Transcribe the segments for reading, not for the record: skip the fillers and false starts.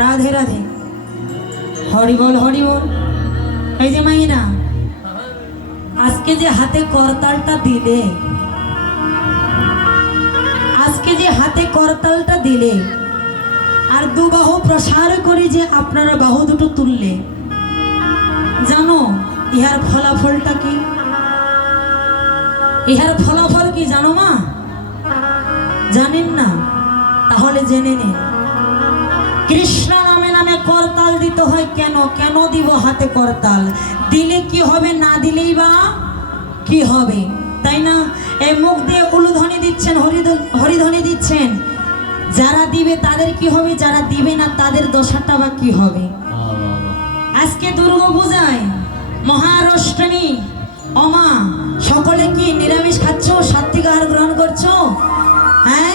রাধে রাধে, হরি বল হরি বল। এই যে মাইনা, আজকে যে হাতে করতালটা দিলে, আজকে যে হাতে করতালটা দিলে, আর দু বাহু প্রসার করে যে আপনারা বাহু দুটো তুললে, জানো ইহার ফলাফলটা কি? ইহার ফলাফল কি জানো মা? জানেন না? তাহলে জেনে নিন। কৃষ্ণ নামে নামে করতাল দিতে হয় কেন? কেন দিব হাতে করতাল? দিলে কি হবে, না দিলেই বা কি হবে, তাই না? এই মুখ দিয়ে উলুধ্বনি দিচ্ছেন, হরিধ্বনি দিচ্ছেন, যারা দিবে তাদের কি হবে, যারা দিবে না তাদের দশাটা বা কি হবে? আজকে দুর্গা পূজায় মহারাষ্ট্রী অমা সকলে কি নিরামিষ খাচ্ছ, সাত্বিক আহার গ্রহণ করছো? হ্যাঁ,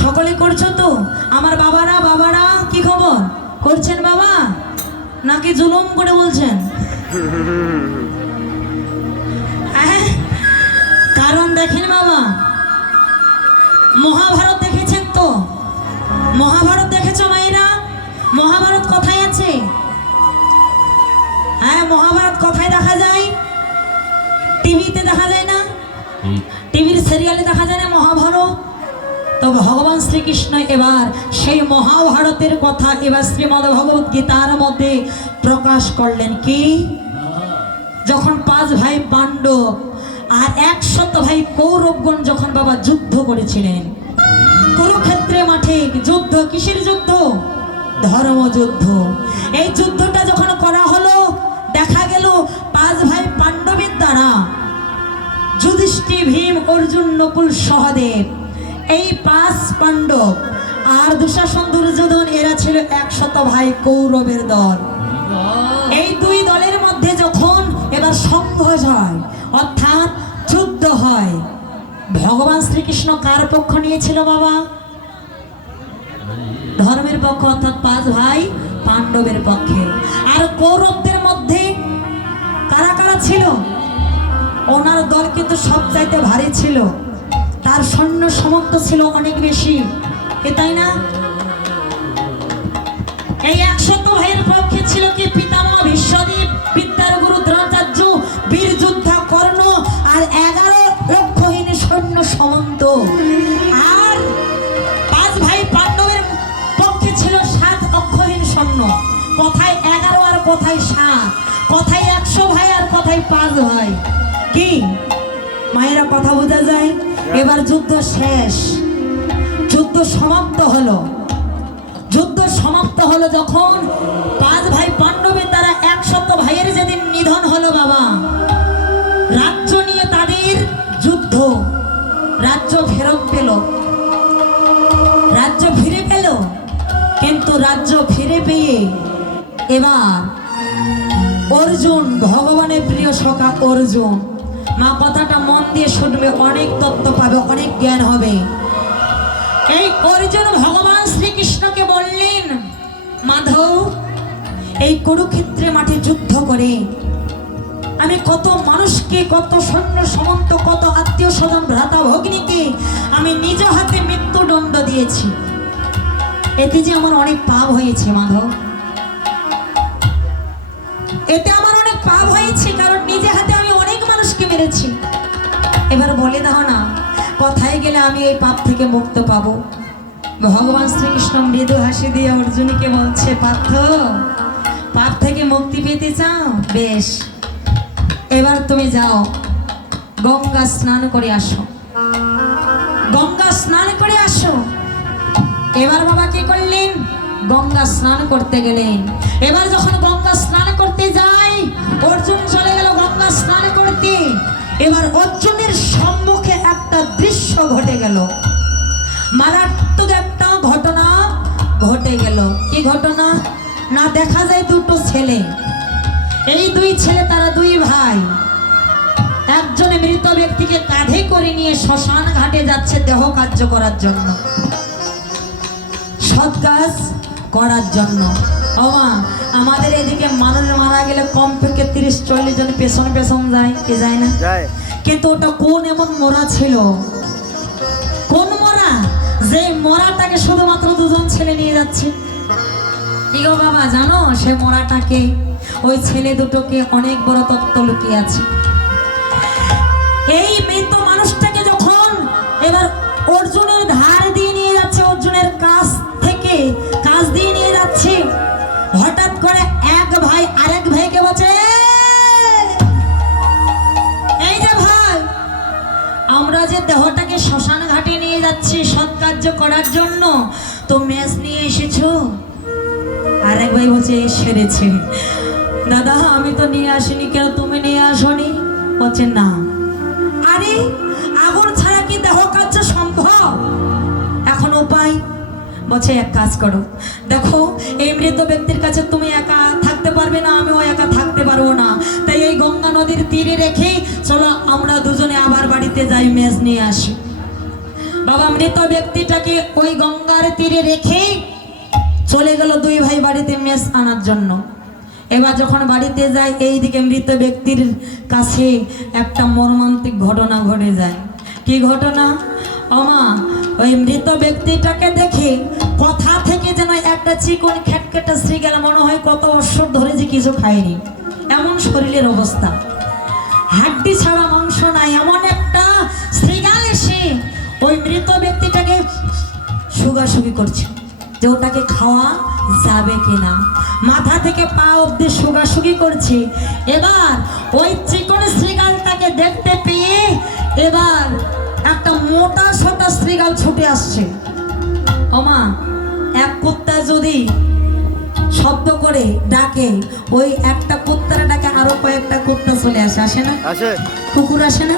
সকলে করছো তো? আমার বাবারা বাবারা কি খবর করছেন বাবা, নাকি জুলুম করে বলছেন? কারণ দেখেন বাবা, মহাভারত দেখেছেন তো? মহাভারত দেখেছো মায়েরা? মহাভারত কোথায় আছে? হ্যাঁ, মহাভারত কোথায় দেখা যায়? টিভিতে দেখা যায় না? টিভির সিরিয়ালে দেখা যায় না মহাভারত? তো ভগবান শ্রীকৃষ্ণ এবার সেই মহাভারতের কথা এবার শ্রীমদ্ ভগবত গীতার মধ্যে প্রকাশ করলেন। কি? যখন 5 ভাই পাণ্ডব আর 100 ভাই কৌরবগণ যখন বাবা যুদ্ধ করেছিলেন কুরুক্ষেত্রে মাঠে, যুদ্ধ কিসের যুদ্ধ? ধর্মযুদ্ধ। এই যুদ্ধটা যখন করা হলো, দেখা গেল 5 ভাই পাণ্ডবের দ্বারা যুধিষ্ঠির, ভীম, অর্জুন, নকুল, সহদেব, এই 5 পাণ্ডব আর দুঃশাসন, দুর্যোধন, এরা ছিল 100 ভাই কৌরবের দল। এই 2 দলের মধ্যে যখন এবার সংঘর্ষ হয়, অর্থাৎ যুদ্ধ হয়, ভগবান শ্রীকৃষ্ণ কার পক্ষ নিয়েছিল বাবা? ধর্মের পক্ষ, অর্থাৎ 5 ভাই পাণ্ডবের পক্ষে। আর কৌরবদের মধ্যে কারা কারা ছিল? ওনার দল কিন্তু সবচাইতে ভারী ছিল, তার সৈন্য সামর্থ্য ছিল অনেক বেশি, তাই না? এই 100 ভাইয়ের পক্ষে ছিল কি? পিতামহ ভীষ্মদেব, বিদ্যার গুরু দ্রোণাচার্য, বীর যোদ্ধা কর্ণ, আর 11 লক্ষহীন সৈন্য সামন্ত। আর 5 ভাই পাণ্ডবের পক্ষে ছিল 7 অক্ষহীন সৈন্য। কথায় 11 আর কথায় 7, কথায় 100 ভাই আর কথায় 5 ভাই। কি মায়েরা কথা বোঝা যায়? এবার যুদ্ধ শেষ, যুদ্ধ সমাপ্ত হলো। যুদ্ধ সমাপ্ত হলো যখন 5 ভাই পাণ্ডবের দ্বারা 100 ভাইয়ের যেদিন নিধন হলো বাবা, রাজ্য নিয়ে তাদের যুদ্ধ, রাজ্য ফেরত পেল, রাজ্য ফিরে পেল। কিন্তু রাজ্য ফিরে পেয়ে এবার অর্জুন, ভগবানের প্রিয় সখা অর্জুন, মা কথাটা মন দিয়ে শুনবে, অনেক তত্ত্ব পাবে, অনেক জ্ঞান হবে। এই অর্জুন ভগবান শ্রীকৃষ্ণকে বললেন, মাধব, এই কুরুক্ষেত্রে মাঠে যুদ্ধ করে আমি কত মানুষকে, কত সৈন্য সামন্ত, কত আত্মীয় স্বজন, ভ্রাতা ভগ্নীকে আমি নিজ হাতে মৃত্যুদণ্ড দিয়েছি। এতে যে আমার অনেক পাপ হয়েছে মাধব, এতে আমার অনেক পাপ হয়েছে, কারণ নিজে হাতে আমি অনেক মানুষকে মেরেছি। এবার বলে দাও না, কোথায় গেলে আমি এই পাপ থেকে মুক্ত পাবো? ভগবান শ্রীকৃষ্ণ মৃদু হাসি দিয়ে অর্জুনকে বলছে, পার্থ, পাপ থেকে মুক্তি পেতে চাও? বেশ, এবার তুমি যাও, গঙ্গা স্নান করে আসো, গঙ্গা স্নান করে আসো। এবার বাবা কি করলেন? গঙ্গা স্নান করতে গেলেন। এবার যখন গঙ্গা স্নান করতে যায়, অর্জুন চলে গেল গঙ্গা স্নান করতে। এবার অর্জুনের সম্মুখে একটা দৃশ্য ঘটে গেল, মারাত্মক একটা ঘটনা ঘটে গেল। কি ঘটনা? না, দেখা যায় 2টো ছেলে, এই 2 ছেলে, তারা 2 ভাই, একজনে মৃত ব্যক্তিকে কাঁধে করে নিয়ে শ্মশান ঘাটে যাচ্ছে দেহ কার্য করার জন্য, সৎ কাজ করার জন্য। ওমা, আমাদের এদিকে মানুষ মারা গেলে কমপক্ষে 30-40 জন পেছন পেছন যায়, কে যায় না? কিন্তু ওটা কোন এমন মরা ছিল, কোন মরা, যে মরাটাকে শুধুমাত্র 2জন ছেলে নিয়ে যাচ্ছে? কি গো বাবা, জানো সে মরাটাকে, ওই ছেলে দুটোকে অনেক বড় তত্ত্ব লুকিয়ে আছে। এই মৃত মানুষটাকে যখন এবার অর্জুনের ধার দিয়ে নিয়ে যাচ্ছে, অর্জুনের কাছ থেকে কাছ দিয়ে নিয়ে যাচ্ছে, হঠাৎ করে এক ভাই আরেক ভাইকে বলছে, এই যে ভাই, আমরা যে দেহটাকে শ্মশান ঘাটে নিয়ে যাচ্ছি সৎকার্য করার জন্য, তো মেষ নিয়ে এসেছো? আরেক ভাই বলছে, সেরেছে। দাদা আমি তো নিয়ে আসিনি, কেন তুমি নিয়ে আসনি? বলছে না। আরে আগুন ছাড়া কি দেহ কার্য সম্ভব? এখন উপায়? বলছে এক কাজ করো, দেখো এই মৃত ব্যক্তির কাছে তুমি একা থাকতে পারবে না, আমিও একা থাকতে পারবো না, তাই এই গঙ্গা নদীর তীরে রেখে চলো আমরা দুজনে আবার বাড়িতে যাই, মেজ নিয়ে আসি। বাবা মৃত ব্যক্তিটাকে ওই গঙ্গার তীরে রেখে চলে গেল দুই ভাই বাড়িতে মেষ আনার জন্য। এবার যখন বাড়িতে যায়, এইদিকে মৃত ব্যক্তির কাছে একটা মর্মান্তিক ঘটনা ঘটে যায়। কি ঘটনা? ওমা, ওই মৃত ব্যক্তিটাকে দেখে কথা থেকে যেন একটা চিকন খেটকেটা শ্রীগাল, মনে হয় কত বছর ধরে যে কিছু খায়নি, এমন শরীরের অবস্থা, হাড্ডি ছাড়া মাংস নাই, এমন একটা শ্রীগাল এসে ওই মৃত ব্যক্তিটাকে শুগাশুগি করছে যে ওটাকে খাওয়া যাবে কিনা, মাথা থেকে পা অব্দি শুগাশুগি করছে। এবার ওই চিকন শ্রীগালটাকে দেখতে পেয়ে এবার একটা মোটা সোটা শ্রীগাল ছুটে আসছে। ওমা, এক কুত্তা যদি শব্দ করে ডাকে, ওই একটা কুত্তার ডাকে আরো কয়েকটা কুত্তা চলে আসে, আসে না? কুকুর আসে না?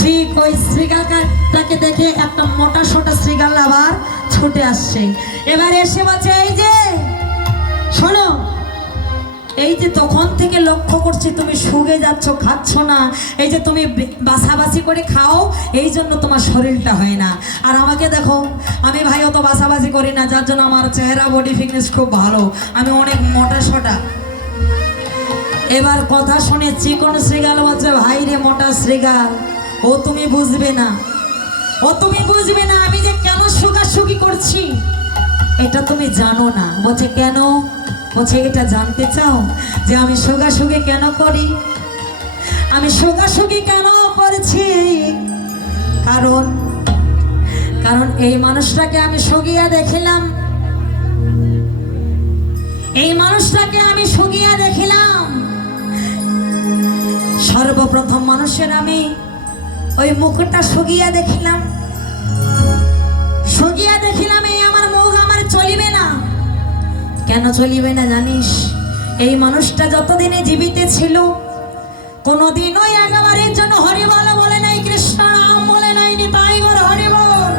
ঠিক ওই শ্রীগালটাকে দেখে একটা মোটা সোটা শ্রীগাল আবার ছুটে আসছে। এবার এসে বলছে, এই যে শোনো, এই যে তখন থেকে লক্ষ্য করছি তুমি শুগে যাচ্ছ, খাচ্ছ না, এই যে তুমি বাছাবাছি করে খাও, এই জন্য তোমার শরীরটা হয় না। আর আমাকে দেখো, আমি ভাই অত বাছাবাছি করি না, যার জন্য আমার চেহারা বডি ফিটনেস খুব ভালো, আমি অনেক মোটা সোটা। এবার কথা শুনে চিকন শ্রীগাল বলছে, ভাই রে মোটা শ্রীগাল, ও তুমি বুঝবে না, ও তুমি বুঝবে না, আমি যে কেন শুকাশুকি করছি এটা তুমি জানো না। বলছে কেন? বলছে এটা জানতে চাও যে আমি শুকাশুকি কেন করি? আমি শুকাশুকি কেন করছি? কারণ কারণ এই মানুষটাকে আমি শুকিয়ে দেখিলাম, এই মানুষটাকে আমি শুকিয়ে দেখিলাম। সর্বপ্রথম মানুষের আমি ওই মুখটা শুকিয়ে দেখিলাম, শুকিয়ে দেখিলাম, এই আমার মুখ আমার চলিবে না। কেন চলিবে না জানিস? এই মানুষটা যতদিনে জীবিত ছিল কোনোদিনও একেবারের জন্য হরিবল বলে নাই, কৃষ্ণ নাম বলে নাই, নিতাই গৌর হরিবল।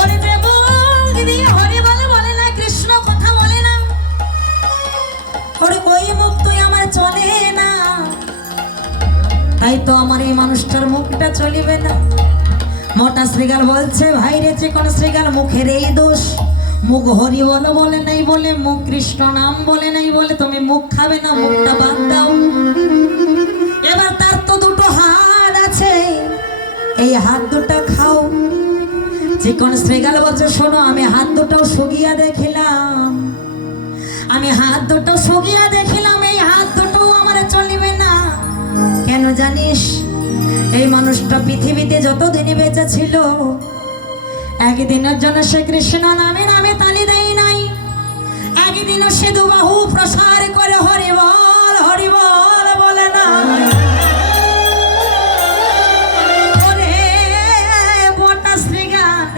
ওরে যে মুখ দিয়ে হরিবল বলে না, কৃষ্ণ কথা বলে না, ওরে ওই মুখ তুই আমার চলে না, তাই তো আমার এই মানুষটার মুখটা চলিবে না। মোটা শ্রীগাল বলছে, ভাই রে চিকন শ্রীগাল, মুখের এই দোষ, মুখ হরি বলে নাই বলে, মুখ কৃষ্ণ নাম বলে নাই বলে তুমি মুখ খাবে না, মুখটা বাদ দাও। এবার তার তো দুটো হাত আছে, এই হাত দুটো খাও। চিকন শ্রীগাল বলছে, শোনো, আমি হাত দুটো শুকিয়া দেখিলাম, আমি হাত দুটো শুকিয়া দেখিলাম, এই হাত দুটো আমার চলিবে না। কেন জানিস? এই মানুষটা পৃথিবীতে যতদিনই বেঁচে ছিল, একদিনের জন্য সে কৃষ্ণ নামে নামে তালি দেয় নাই, একদিনও সে দুবাহু প্রসার করে হরিবল হরিবল বলে না। ওরে মোটা শ্রীগাল,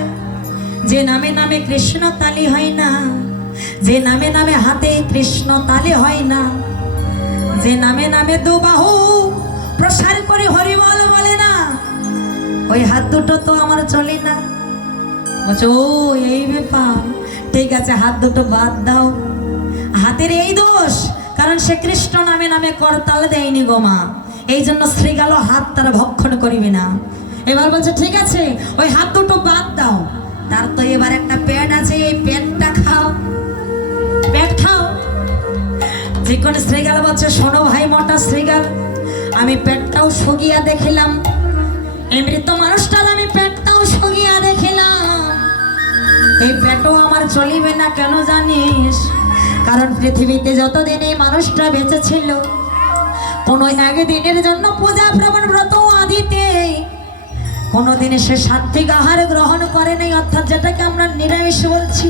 যে নামে নামে কৃষ্ণ তালি হয় না, যে নামে নামে হাতে কৃষ্ণ তালি হয় না, যে নামে নামে দুবাহু প্রসার করে হরিবল বলে না, ওই হাত দুটো তো আমার চলে না। বলছে, ও এই ব্যাপার, ঠিক আছে, হাত দুটো বাদ দাও, হাতের এই দোষ, কারণ সে কৃষ্ণ নামে নামে করতাল দেয়নি গো মা, এই জন্য শ্রীগাল হাত তারা ভক্ষণ করিবে না। এবার বলছে, ঠিক আছে, ওই হাত দুটো বাদ দাও, তার তো এবার একটা পেট আছে, এই পেটটা খাও, পেট খাও। যে কোন শ্রীগাল বলছে, শোনো ভাই মোটা শ্রীগাল, আমি পেটটাও শুকিয়া দেখিলাম, এই মৃত মানুষটার আমি পেটটাও শুকিয়া দেখিলাম, এই পেটও আমার চলিবে না, কেন জানিস? কারণ পৃথিবীতে যতদিন এই মানুষটা বেঁচে ছিল, কোনো একদিনের জন্য পূজা প্রবণ ব্রত আদিতে কোনোদিনে সে সাত্বিক আহার গ্রহণ করে নাই, অর্থাৎ যেটাকে আমরা নিরামিষ বলছি।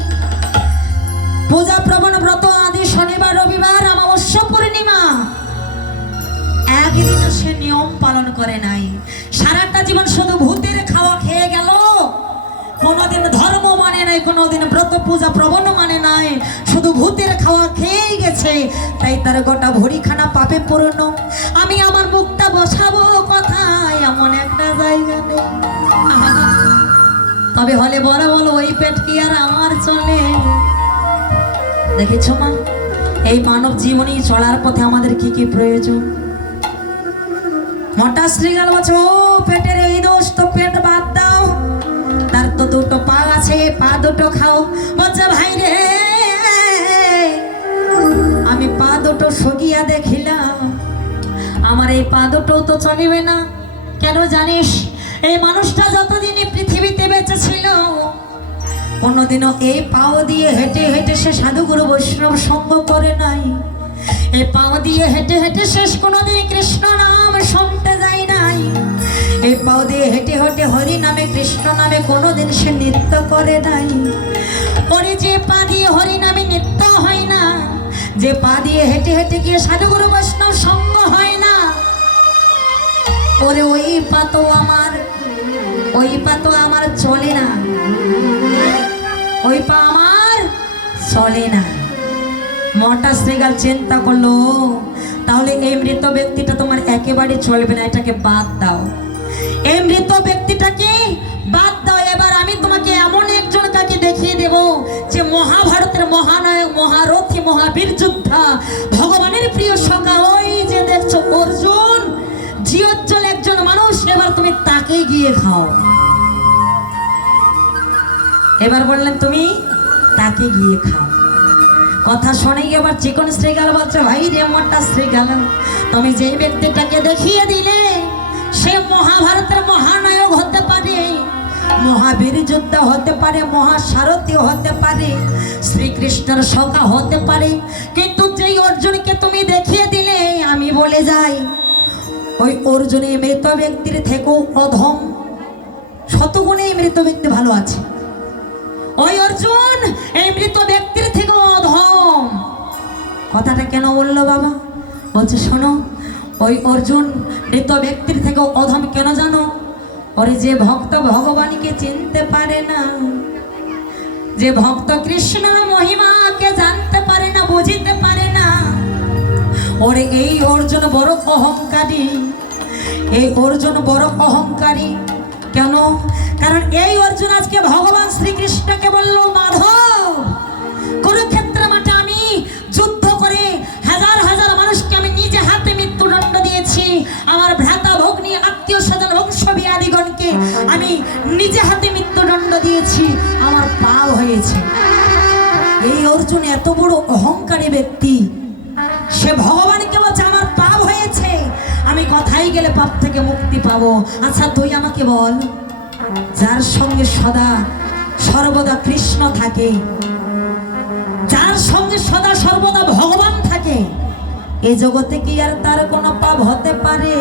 পূজা প্রবণ ব্রত আদি শনিবার, রবিবার, অমাবস্যা, পূর্ণিমা একদিনও সে নিয়ম পালন করে নাই। সারাটা জীবন শুধু ভূতের খাওয়া খেয়ে গেল, কোনোদিন ধর্ম মানে নাই, কোনোদিন ব্রত পূজা প্রবণ মানে নাই, শুধু ভূতের খাওয়া খেয়েই গেছে। তাই তার গোটা ভরিখানা পাপে পূর্ণ। আমি আমার মুখটা বসাবো কথায় এমন একটা জায়গা নেই। তবে হলে বড় বলো, ওই পেট কি আর আমার চলে? দেখেছো মা, এই মানব জীবনী চলার পথে আমাদের কি কি প্রয়োজন? মোটা শ্রীগাল বলছে, ও পেটের এই দোষ, তো পেট বাদ দাও, তার তো দুটো পা আছে, পা দুটো খাও। বলছে ভাই রে, আমি পা দুটো সগিয়া দেখিলাম, আমার এই পা দুটো তো চলিবে না। কেন জানিস? এই মানুষটা যতদিনই পৃথিবীতে বেঁচে ছিল, কোনোদিনও এই পাও দিয়ে হেঁটে হেঁটে সে সাধুগুরু বৈষ্ণব সঙ্গ করে নাই। এই পাও দিয়ে হেঁটে হেঁটে শেষ কোনোদিন কৃষ্ণ নাম শুনতে যায় নাই। এই পাও দিয়ে হেঁটে হেঁটে হরি নামে, কৃষ্ণ নামে কোনোদিন সে নৃত্য করে নাই। ওরে যে পা দিয়ে হরি নামে নৃত্য হয় না, যে পা দিয়ে হেঁটে হেঁটে গিয়ে সাধুগুরু বৈষ্ণব সঙ্গ হয় না, ওরে ওই পা তো আমার চলে না, ওই পা আমার চলে না। মোটা শ্রীগাল চিন্তা করলো, তাহলে এই মৃত ব্যক্তিটা তোমার একেবারে চলবে না, এটাকে বাদ দাও, এই মৃত ব্যক্তিটাকে বাদ দাও। এবার আমি তোমাকে এমন একজন কাকে দেখিয়ে দেব, যে মহাভারতের মহানায়ক, মহারথী, মহাবীর যোদ্ধা, ভগবানের প্রিয় সখা, ওই যে দেখছো অর্জুন, জিয়োজ্জ্বল একজন মানুষ। এবার তুমি তাকে গিয়ে খাও। এবার বললেন তুমি তাকে গিয়ে খাও। কথা শুনে এবার চিকন শ্রীগাল বলছে, ভাই রে মোটা শ্রীগাল, তুমি যে ব্যক্তিটাকে দেখিয়ে দিলে, সে মহাভারতের মহানায়ক হতে পারে, মহাবীর যোদ্ধা হতে পারে, মহাসারথী হতে পারে, শ্রীকৃষ্ণের সখা হতে পারে, কিন্তু যেই অর্জুনকে তুমি দেখিয়ে দিলে, আমি বলে যাই, ওই অর্জুনের মৃত ব্যক্তির থেকেও অধম শতগুণে এই মৃত ব্যক্তি ভালো আছে। ওই অর্জুন এই মৃত ব্যক্তির থেকেও অধম। কথাটা কেন বললো বাবা? বলছে শোনো, ওই অর্জুন মৃত ব্যক্তির থেকেও অধম কেন জানো? ওরে যে ভক্ত ভগবানকে চিনতে পারে না, যে ভক্ত কৃষ্ণের মহিমাকে জানতে পারে না, বুঝিতে পারে না, ওরে এই অর্জুন বড় অহংকারী। এই অর্জুন বড় অহংকারী কেন? কারণ এই অর্জুন আজকে ভগবান শ্রীকৃষ্ণকে বলল, মাধব, কুরুক্ষেত্র মাঠে আমি যুদ্ধ করে হাজার হাজার মানুষকে আমি নিজে হাতে মৃত্যুদণ্ড দিয়েছি, আমার ভ্রাতা ভগ্নী আত্মীয় স্বজন বংশ বিয়াদিগণকে আমি নিজে হাতে মৃত্যুদণ্ড দিয়েছি, আমার পাপ হয়েছে। এই অর্জুন এত বড় অহংকারী ব্যক্তি, সে ভগবানকে বলছে আমার পাপ হয়েছে, আমি কথাই গেলে পাপ থেকে মুক্তি পাবো। আচ্ছা তুই আমাকে বল, যার সঙ্গে সদা সর্বদা কৃষ্ণ থাকে, যার সঙ্গে সদা সর্বদা ভগবান থাকে, এই জগতে কি আর তার কোনো পাপ হতে পারে?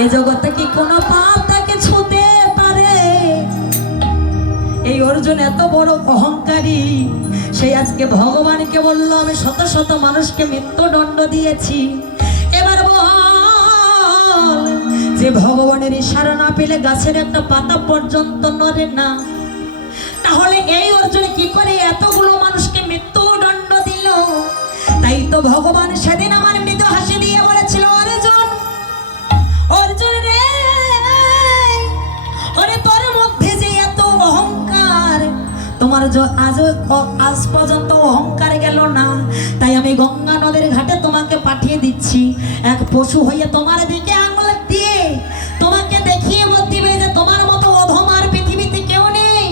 এই জগতে কি কোনো পাপ তাকে ছুঁতে পারে? এই অর্জুন এত বড় অহংকারী, সেই আজকে ভগবানকে বললো আমি শত শত মানুষকে মৃত্যুদণ্ড দিয়েছি। এবার বল, যে ভগবানের ইশারা না পেলে গাছের একটা পাতা পর্যন্ত নড়ে না, তাহলে এই অর্জুন কি করে এতগুলো মানুষকে মৃত্যুদণ্ড দিল? তাই তো ভগবান সেদিন আমার মৃদু হাসি দিয়ে বলেছিল, অর্জুন, অর্জুন রে, ওরে তোর মধ্যে যে এত অহংকার, তোমার আজ পর্যন্ত অহংকার গেল না, তাই আমি গঙ্গা নদীর ঘাটে তোমাকে পাঠিয়ে দিচ্ছি। এক পশু হয়ে তোমার দিকে আঙুল দিয়ে তোমাকে দেখিয়ে দিবে যে তোমার মতো অধম আর পৃথিবীতে কেউ নেই।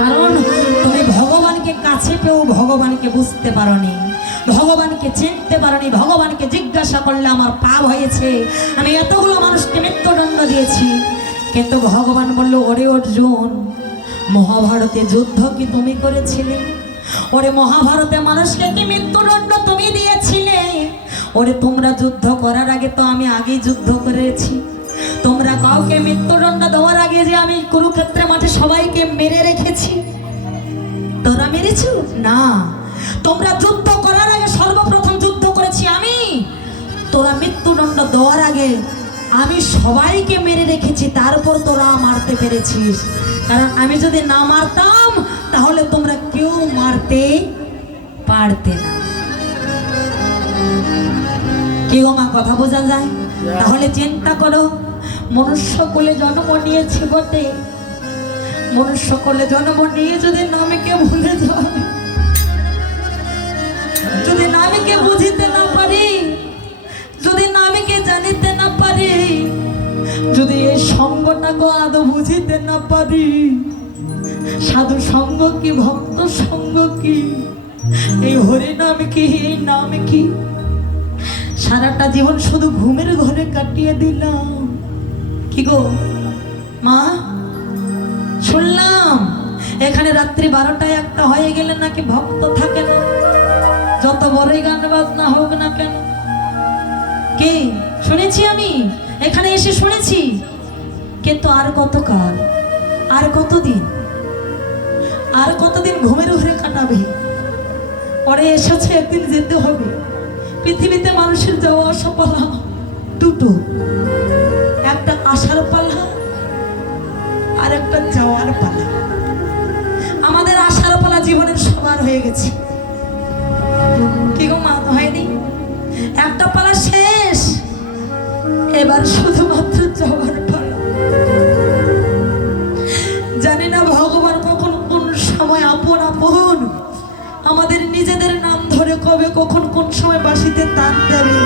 কারণ তুমি ভগবানকে কাছে পেয়েও ভগবানকে বুঝতে পারোনি, ভগবানকে চিনতে পারোনি। ভগবানকে জিজ্ঞাসা করলে আমার পাপ হয়েছে, আমি এতগুলো মানুষকে মৃত্যুদণ্ড দিয়েছি। কিন্তু ভগবান বলল, ওরে অর্জুন, মহাভারতে যুদ্ধ কি তুমি করেছিলে? ওরে মহাভারতে মানুষকে কি মৃত্যুদণ্ড তুমি দিয়েছিলে? ওরে তোমরা যুদ্ধ করার আগে তো আমি আগেই যুদ্ধ করেছি। তোমরা কাউকে মৃত্যুদণ্ড দেওয়ার আগে যে আমি কুরুক্ষেত্রের মাঠে সবাইকে মেরে রেখেছি, তোরা মেরেছ না। তোমরা যুদ্ধ করার আগে সর্বপ্রথম যুদ্ধ করেছি আমি। তোরা মৃত্যুদণ্ড দেওয়ার আগে আমি সবাইকে মেরে রেখেছি, তারপর তোরা মারতে পেরেছিস। কারণ আমি যদি না মারতাম তাহলে তোমরা কেউ মারতে পারতে না। কি গো মা, কথা বোঝা যায়? তাহলে চিন্তা করো, মনুষ্য কোলে জন্ম নিয়েছি বটে, মনুষ্য কোলে জন্ম নিয়ে যদি নামকে ভুলে যায়, যদি নামকে বুঝিতে না পারি, যদি নামকে জানিতে না পারি, যদি এই সঙ্গটাকে আদৌ বুঝিতে না পারি, সাধু সঙ্গ কি, ভক্ত সঙ্গ কি, এই হরি নাম কি, এই নাম কি, সারাটা জীবন শুধু ঘুমের ঘরে কাটিয়ে দিলাম। কি গো মা, শুনলাম এখানে রাত্রি 12টায় 1টা হয়ে গেলে নাকি ভক্ত থাকে না, যত বড়ই গান বাজনা হোক না কেন। কে শুনেছি? আমি এখানে এসে শুনেছি। কিন্তু আর কতকাল, আর কতদিন, আর কতদিন ঘুমের ঘরে কাটাবে? পরে এসেছে, একদিন যেতে হবে। পৃথিবীতে মানুষের যাওয়া আসা পালা দুটো, একটা আসার পালা আর একটা যাওয়ার পালা। আমাদের আসার পালা জীবনের সবার হয়ে গেছে। কি গো মা, হয়নি? একটা পালা শেষ, এবার শুধুমাত্র যাওয়ার পালা। জানি না ভগবান কখন কোন সময় আপন আপন আমাদের নিজেদের নাম ধরে কবে কখন কোন সময় বাঁশিতে তান দেবে।